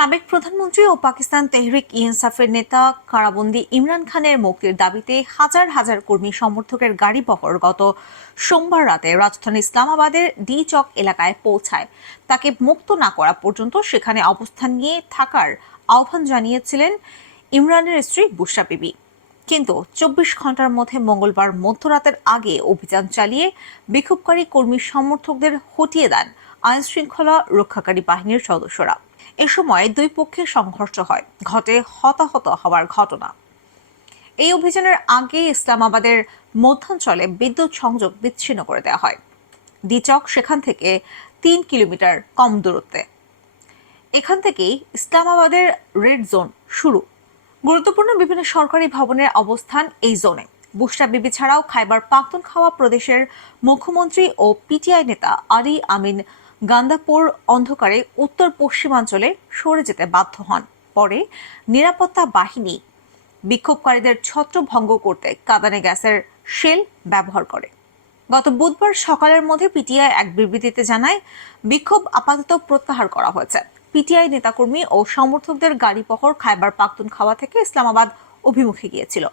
সাবেক প্রধানমন্ত্রী ও পাকিস্তান তেহরিক ইনসাফের নেতা কারাবন্দী ইমরান খানের মুক্তির দাবিতে হাজার হাজার কর্মী সমর্থকের গাড়িবহর গত সোমবার রাতে রাজধানী ইসলামাবাদের ডি চক এলাকায় পৌঁছায়। তাকে মুক্ত না করা পর্যন্ত সেখানে অবস্থান নিয়ে থাকার আহ্বান জানিয়েছিলেন ইমরানের স্ত্রী বুশরা বিবি। কিন্তু ২৪ ঘন্টার মধ্যে মঙ্গলবার মধ্যরাতের আগে অভিযান চালিয়ে বিক্ষোভকারী কর্মী সমর্থকদের হটিয়ে দেন আইন শৃঙ্খলা রক্ষাকারী বাহিনীর সদস্যরা। এ সময় দুই পক্ষে সংঘর্ষ হয়, ঘটে হতাহত হওয়ার ঘটনা। এই অভিযানের আগে ইসলামাবাদের মধ্যাঞ্চলে বিদ্যুৎ সংযোগ বিচ্ছিন্ন করে দেওয়া হয়। ডিচক সেখান থেকে ৩ কিলোমিটার কম দূরত্বে। এখান থেকেই ইসলামাবাদের রেড জোন শুরু। গুরুত্বপূর্ণ বিভিন্ন সরকারি ভবনের অবস্থান এই জোনে। বুশরা বিবি ছাড়াও খাইবার পাখতুনখাওয়া প্রদেশের মুখ্যমন্ত্রী ও পিটিআই নেতা আলী আমিন গান্দাপুর অন্ধকারে উত্তর পশ্চিমাঞ্চলে সরে যেতে বাধ্য হন। পরে নিরাপত্তা বাহিনী বিক্ষোভকারীদের ছত্রভঙ্গ করতে কাঁদানে গ্যাসের শেল ব্যবহার করে। গত বুধবার সকালের মধ্যে পিটিআই এক বিবৃতিতে জানায়, বিক্ষোভ আপাতত প্রত্যাহার করা হয়েছে। পিটিআই নেতাকর্মী ও সমর্থকদের গাড়িবহর খাইবার পাখতুনখাওয়া থেকে ইসলামাবাদ অভিমুখে গিয়েছিল।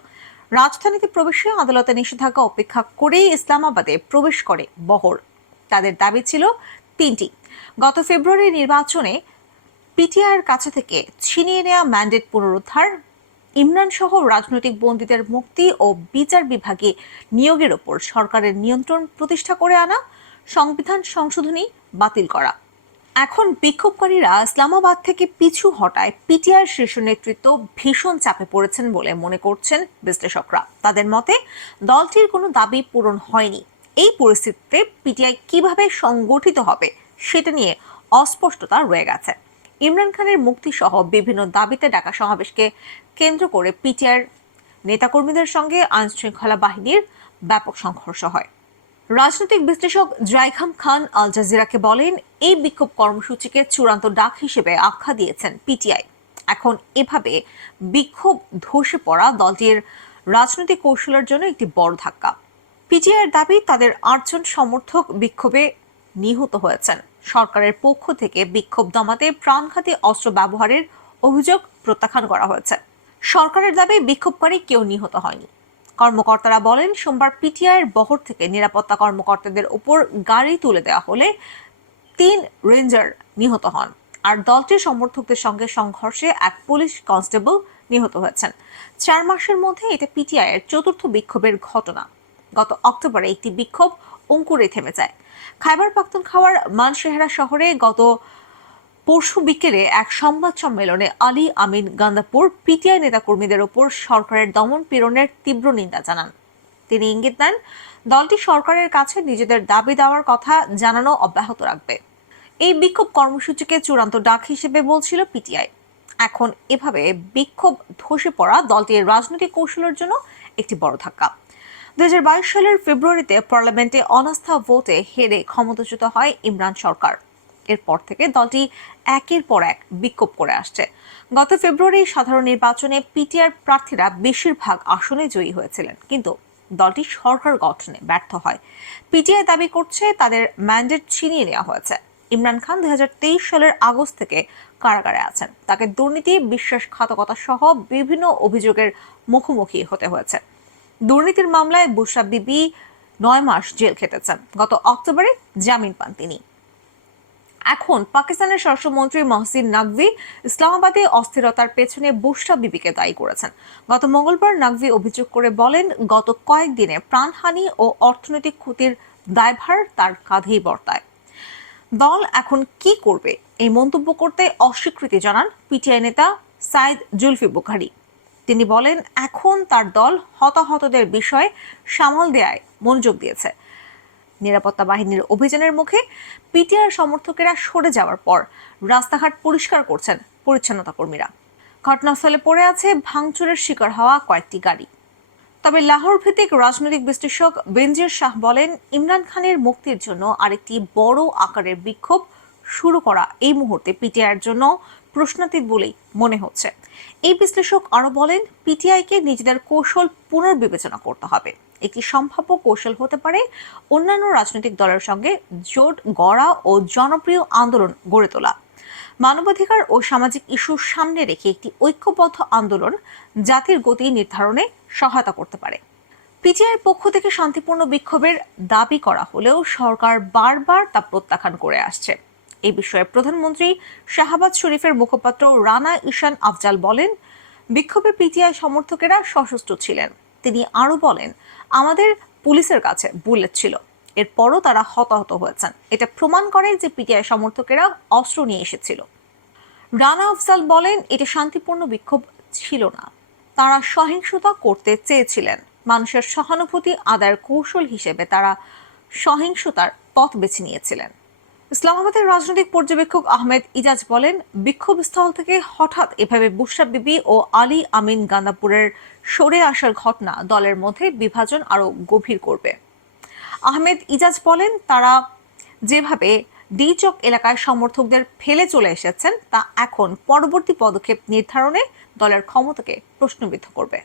রাজধানীতে প্রবেশে আদালতে নিষেধাজ্ঞা উপেক্ষা করেই ইসলামাবাদে প্রবেশ করে বহর। তাদের দাবি ছিল তিনটি: গত ফেব্রুয়ারি নির্বাচনে পিটিআইয়ের কাছে থেকে ছিনিয়ে নেওয়া ম্যান্ডেট পুনরুদ্ধার, ইমরান সহ রাজনৈতিক বন্দীদের মুক্তি ও বিচার বিভাগে নিয়োগের ওপর সরকারের নিয়ন্ত্রণ প্রতিষ্ঠা করে আনা, সংবিধান সংশোধনী বাতিল করা। এখন বিক্ষোভকারীরা ইসলামাবাদ থেকে পিছু হটায় পিটিআইয়ের শীর্ষ নেতৃত্ব ভীষণ চাপে পড়েছেন বলে মনে করছেন বিশ্লেষকরা। তাদের মতে দলটির কোনো দাবি পূরণ হয়নি। এই পরিস্থিতিতে পিটিআই কিভাবে সংগঠিত হবে সেটা নিয়ে অস্পষ্টতা রয়ে গেছে। ইমরান খানের মুক্তি সহ বিভিন্ন দাবিতে ডাকা সমাবেশকে কেন্দ্র করে পিটিআইয়ের নেতাকর্মীদের সঙ্গে আইন শৃঙ্খলা বাহিনীর ব্যাপক সংঘর্ষ হয়। রাজনৈতিক বিশ্লেষক জাইখাম খান আল জাজিরাকে বলেন, এই বিক্ষোভ কর্মসূচিকে চূড়ান্ত ডাক হিসেবে আখ্যা দিয়েছেন পিটিআই। এখন এভাবে বিক্ষোভ ধসে পড়া দলটির রাজনৈতিক কৌশলের জন্য একটি বড় ধাক্কা। পিটিআইয়ের দাবি, তাদের ৮ জন সমর্থক বিক্ষোভে নিহত হয়েছেন। সরকারের পক্ষ থেকে বিক্ষোভ দমাতে প্রাণঘাতী অস্ত্র ব্যবহারের অভিযোগ প্রত্যাখ্যান করা হয়েছে। সরকারের দাবি, বিক্ষোভকারী কেউ নিহত হয়নি। কর্মকর্তারা বলেন, সোমবার পিটিআইয়ের বহর থেকে নিরাপত্তা কর্মকর্তাদের উপর গাড়ি তুলে দেওয়া হলে ৩ রেঞ্জার নিহত হন। আর দলটির সমর্থকদের সঙ্গে সংঘর্ষে এক পুলিশ কনস্টেবল নিহত হয়েছেন। ৪ মাসের মধ্যে এটা পিটিআইয়ের ৪র্থ বিক্ষোভের ঘটনা। গত অক্টোবরে একটি বিক্ষোভ অঙ্কুরে থেমে যায়। খাইবার পাখতুনখাওয়ার মানশেহরা শহরে গত পরশু বিকেলে এক সংবাদ সম্মেলনে আলী আমিন গান্দাপুর পিটিআই নেতাকর্মীদের ওপর সরকারের দমন পীড়নের তীব্র নিন্দা জানান। তিনি ইঙ্গিত দেন, দলটি সরকারের কাছে নিজেদের দাবি দেওয়ার কথা জানানো অব্যাহত রাখবে। এই বিক্ষোভ কর্মসূচিকে চূড়ান্ত ডাক হিসেবে বলছিল পিটিআই। এখন এভাবে বিক্ষোভ ধসে পড়া দলটির রাজনৈতিক কৌশলের জন্য একটি বড় ধাক্কা। ২০২২ সালের ফেব্রুয়ারিতে পার্লামেন্টে অনাস্থা ভোটে হেরে ক্ষমতাচ্যুত হয় ইমরান সরকার। এরপর থেকে দলটি একের পর এক বিক্ষোভ করে আসছে। গত ফেব্রুয়ারি সাধারণ নির্বাচনে পিটিআর প্রার্থীরা বেশিরভাগ আসনে জয়ী হয়েছিলেন, কিন্তু দলটি সরকার গঠনে ব্যর্থ হয়। পিটিআই দাবি করছে তাদের ম্যান্ডেট ছিনিয়ে নেওয়া হয়েছে। ইমরান খান ২০২৩ সালের আগস্ট থেকে কারাগারে আছেন। তাকে দুর্নীতি, বিশ্বাসঘাতকতা সহ বিভিন্ন অভিযোগের মুখোমুখি হতে হয়েছে। দুর্নীতির মামলায় বুশরা বিবি ৯ মাস জেল খেটেছেন। গত অক্টোবরে জামিন পান তিনি। এখন পাকিস্তানের স্বরাষ্ট্রমন্ত্রী মহসিন নাকভি ইসলামাবাদে অস্থিরতার পেছনে বুশরা বিবিকে দায়ী করেছেন। গত মঙ্গলবার নাকভি অভিযোগ করে বলেন, গত কয়েকদিনে প্রাণহানি ও অর্থনৈতিক ক্ষতির দায়ভার তার কাঁধেই বর্তায়। দল এখন কি করবে, এই মন্তব্য করতে অস্বীকৃতি জানান পিটিআই নেতা সাইদ জুলফি বুখারী। তিনি বলেন, এখন তার দল হতাহতদের বিষয়ে সামাল দেয়ায় মনোযোগ দিয়েছে। নিরাপত্তা বাহিনীর অভিযানের মুখে পিটিআর সমর্থকেরা সরে যাওয়ার পর রাস্তাঘাট পরিষ্কার করছেন পরিচ্ছন্নতা কর্মীরা। ঘটনাস্থলে পড়ে আছে ভাঙচুরের শিকার হওয়া কয়েকটি গাড়ি। তবে লাহোর ভিত্তিক রাজনৈতিক বিশ্লেষক বেনজির শাহ বলেন, ইমরান খানের মুক্তির জন্য আরেকটি বড় আকারের বিক্ষোভ শুরু করা এই মুহূর্তে পিটিআইয়ের জন্য প্রশ্নাতীত বলেই মনে হচ্ছে। এই বিশ্লেষক আরো বলেন, পিটিআইকে নিজেদের কৌশল পুনর্বিবেচনা করতে হবে। একটি সম্ভাব্য কৌশল হতে পারে অন্যান্য রাজনৈতিক দলের সঙ্গে জোট গড়া ও জনপ্রিয় আন্দোলন গড়ে তোলা। মানবাধিকার ও সামাজিক ইস্যু সামনে রেখে একটি ঐক্যবদ্ধ আন্দোলন জাতির গতি নির্ধারণে সহায়তা করতে পারে। পিটিআইয়ের পক্ষ থেকে শান্তিপূর্ণ বিক্ষোভের দাবি করা হলেও সরকার বারবার তা প্রত্যাখ্যান করে আসছে। এই বিষয়ে প্রধানমন্ত্রী শাহবাজ শরীফের মুখপাত্র রানা ঈশান আফজাল বলেন, বিক্ষোভে পিটিআই সমর্থকেরা সশস্ত্র ছিলেন। তিনি আরো বলেন, আমাদের পুলিশের কাছে বুলেট ছিল, এরপরও তারা হতাহত হয়েছেন। এটা প্রমাণ করে যে পিটিআই সমর্থকেরা অস্ত্র নিয়ে এসেছিল। রানা আফজাল বলেন, এটা শান্তিপূর্ণ বিক্ষোভ ছিল না, তারা সহিংসতা করতে চেয়েছিলেন। মানুষের সহানুভূতি আদায়ের কৌশল হিসেবে তারা সহিংসতার পথ বেছে নিয়েছিলেন। ইসলামাবাদের রাজনৈতিক পর্যবেক্ষক আহমেদ ইজাজ বলেন, বিক্ষোভস্থল থেকে হঠাৎ এভাবে বুশরা বিবি ও আলী আমিন গান্দাপুরের সরে আসার ঘটনা দলের মধ্যে বিভাজন আরো গভীর করবে। আহমেদ ইজাজ বলেন, তারা যেভাবে ডি চক এলাকায় সমর্থকদের ফেলে চলে এসেছেন তা এখন পরবর্তী পদক্ষেপ নির্ধারণে দলের ক্ষমতাকে প্রশ্নবিদ্ধ করবে।